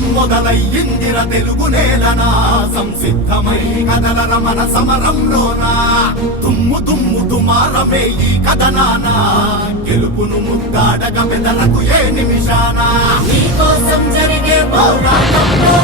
మొదలయ్యిందిర తెలుగు నేలనా? సంసిద్ధమై కదలర మన సమరంలోనా? తుమ్ము దుమ్ము దుమారమే ఈ కథనాన? గెలుపును ముద్దాడక పెదలకు ఏ నిమిషాన? నీకోసం జరిగే పోరాటంలో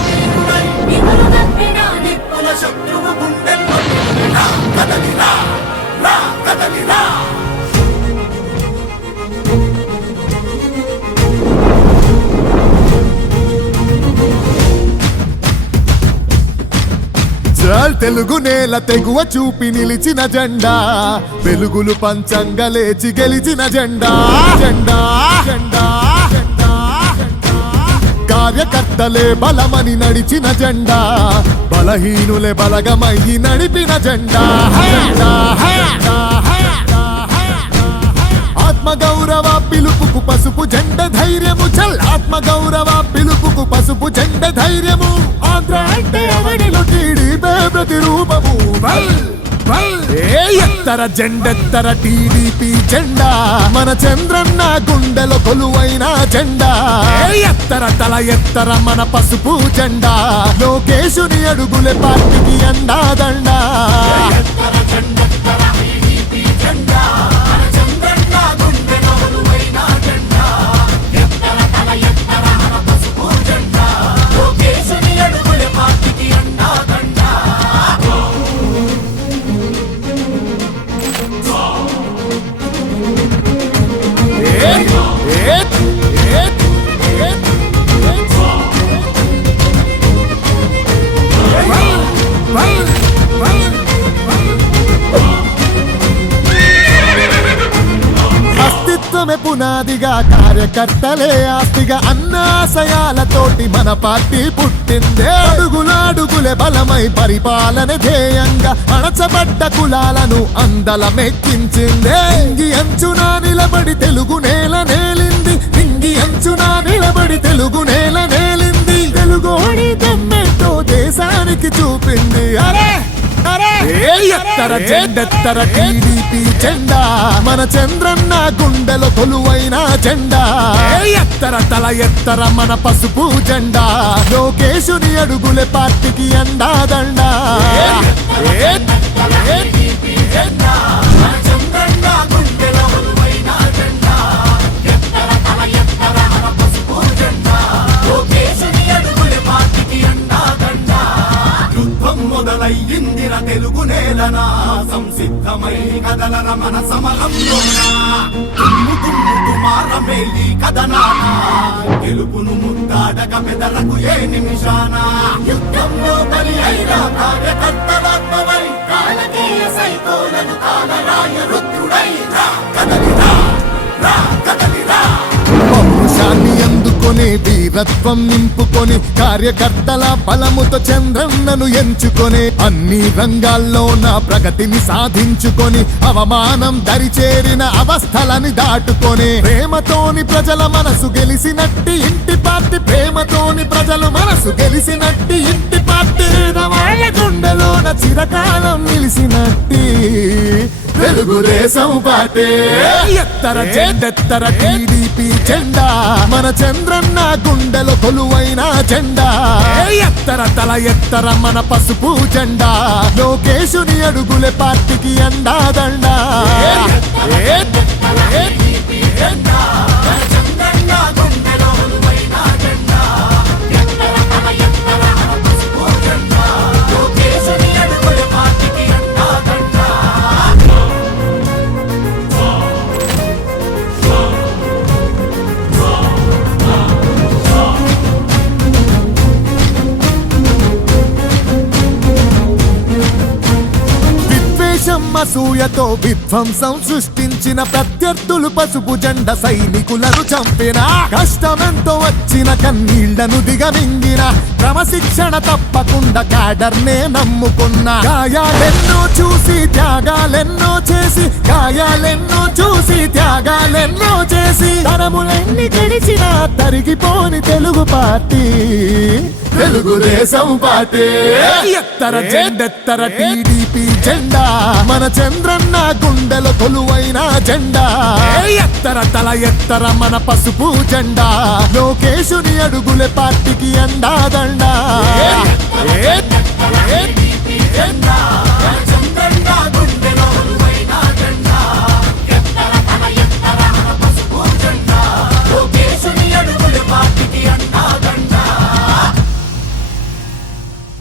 తెలుగు నేల తెగువ చూపి నిలిచిన జెండా. వెలుగులు పంచంగా లేచి గెలిచిన జెండా. జెండా జెండా కార్యకర్తలే బలమని నడిచిన జెండా. బలహీనులే బలగమయ్యి నడిపిన జెండా. ఆత్మగౌరవ పిలుపుకు పసుపు జెండ ధైర్యము చల్. ఆత్మగౌరవ పిలుపుకు పసుపు జెండ ధైర్యము. ఆంధ్ర అంటే ప్రతిరూపము ఎత్తర జెండెత్తర టీడీపీ జెండా? మన చంద్రన్న గుండెల కొలువైన జెండా. ఎత్తర తల ఎత్తర మన పసుపు జెండా? లోకేశుని అడుగులే పార్టీకి అండాదండా ఆమె పునాదిగా కార్యకర్తలే ఆస్తిగా అన్నాశయాలతోటి మన పార్టీ పుట్టిందే. అడుగులాడుగులే బలమై పరిపాలన ధ్యేయంగా అణచబడ్డ కులాలను అందలమెక్కించిందే. ఇంగి అంచున నిలబడి తెలుగు నేల నేలింది. ఎత్తర జెండెత్తర టీడీపీ జెండా. మన చంద్రన్న గుండెల కొలువైన జెండా. ఎత్తర తల ఎత్తర మన పసుపు జెండా. లోకేశుని అడుగులే పార్టీకి అండాదండ. కోసం సిద్ధమై కదలర మన సమరంలోనా తుమ్ము గెలుపును ముద్దాడక పెదలకు ఏ నిమిషాన. యుద్ధంలో బలి అయిన కార్యకర్తలాత్మవై కాలకేయ సైకోలను కాలరాయ రుద్రుడై రా కదలిరా రా కదలిరా. పౌరుషాన్ని అందుకొని వీరత్వం నింపుకొని కార్యకర్తల బలముతో చంద్రన్నను ఎంచుకొని అన్ని రంగాల్లో నా ప్రగతిని సాధించుకొని అవమానం దరిచేరిన అవస్థలని దాటుకొని ప్రేమతోని ప్రజల మనసు గెలిసినట్టి ఇంటి పార్టీ ప్రేమతోని ప్రజలు మనసు గెలిసినట్టి ఇంటి పార్టీ. వాళ్ళ గుండెలోన చిరకాలం నిలిసినట్టి. తెలుగుదేశం పార్టీ. ఎత్తర జెండెత్తర టీడీపీ జెండా? మన చంద్రన్న గుండెలో కొలువైన జెండా. ఎత్తర తల ఎత్తర మన పసుపు జెండా? లోకేశుని అడుగులే పార్టీకి అండాదండా అసూయతో విధ్వంసం సృష్టించిన ప్రత్యర్థులు పసుపు జెండ సైనికులను చంపిన. కష్టమెంతో వచ్చిన కన్నీళ్ళను దిగమింగిన. క్రమశిక్షణ తప్పకుండా క్యాడర్నే నమ్ముకున్న. గాయాలెన్నో చూసి త్యాగా గాయాలెన్నో చూసి త్యాగాలెన్నో చేసి తరములన్నీ గడిచిన తరిగిపోని తెలుగు పార్టీ. తెలుగుదేశం పార్టీ. ఎత్తర జెండెత్తర టీడీపీ జెండా? మన చంద్రన్న గుండెల కొలువైన జెండా. ఎత్తర తల ఎత్తర మన పసుపు జెండా. లోకేశుని అడుగులే పార్టీకి అండాదండా. జెండా